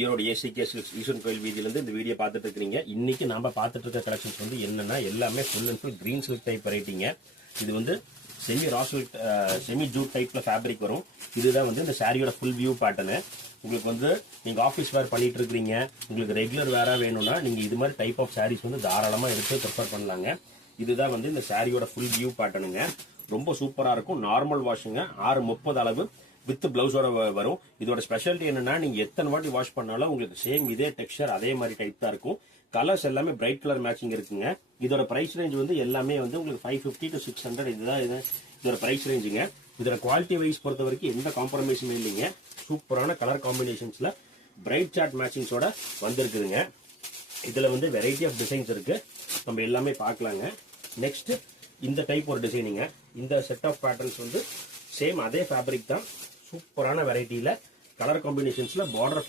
Erode ACK silks ஈஸ்வரன் கோயில் வீதியிலிருந்து இந்த video பார்த்துட்டு இருக்கீங்க. இன்னைக்கு நாம பார்த்துட்டு இருக்க கலெக்ஷன்ஸ் வந்து என்னன்னா எல்லாமே full and full green silk type வெரைட்டிங்க. இது வந்து semi raw silk semi jute டைப்ல ஃபேப்ரிக் வரும். இதுதான் வந்து இந்த சாரியோட ஃபுல் வியூ பேட்டர்னு. உங்களுக்கு வந்து நீங்க ஆஃபீஸ் வேர் பண்ணிட்டு இருக்கீங்க, உங்களுக்கு ரெகுலர் வேரா வேணும்னா நீங்க இது மாதிரி டைப் ஆஃப் சாரீஸ் வந்து தாராளமா எடுத்து ப்ரிஃபர் பண்ணலாங்க. இதுதான் வந்து இந்த சாரியோட ஃபுல் வியூ பேட்டர்னுங்க. ரொம்ப சூப்பரா இருக்கும். நார்மல் வாஷுங்க, 6:30 அளவு வித் பிளவுஸோட வரும். இதோட ஸ்பெஷாலிட்டி என்னன்னா நீங்க எத்தனை வாட்டி வாஷ் பண்ணாலும் உங்களுக்கு சேம் இதே டெக்ஸ்சர் அதே மாதிரி டைப் தான் இருக்கும். கலர்ஸ் எல்லாமே பிரைட் கலர் மேட்சிங் இருக்குங்க. இதோட பிரைஸ் ரேஞ்ச் வந்து எல்லாமே வந்து உங்களுக்கு 550 to 600 இதுதான் இதோட பிரைஸ் ரேஞ்சுங்க. இதோட குவாலிட்டி வைஸ் பொறுத்த வரைக்கும் எந்த காம்ப்ரமைஸுமே இல்லைங்க. சூப்பரான கலர் காம்பினேஷன்ஸ்ல பிரைட் சார்ட் மேட்சிங்ஸோட வந்திருக்குதுங்க. இதுல வந்து வெரைட்டி ஆஃப் டிசைன்ஸ் இருக்கு, நம்ம எல்லாமே பார்க்கலாங்க. நெக்ஸ்ட் இந்த டைப் ஒரு டிசைனிங்க. இந்த செட் ஆஃப் பேட்டர்ன்ஸ் வந்து சேம் அதே ஃபேப்ரிக் தான். சூப்பரான வெரைட்டியில கலர் காம்பினேஷன்ஸ்ல பார்டர்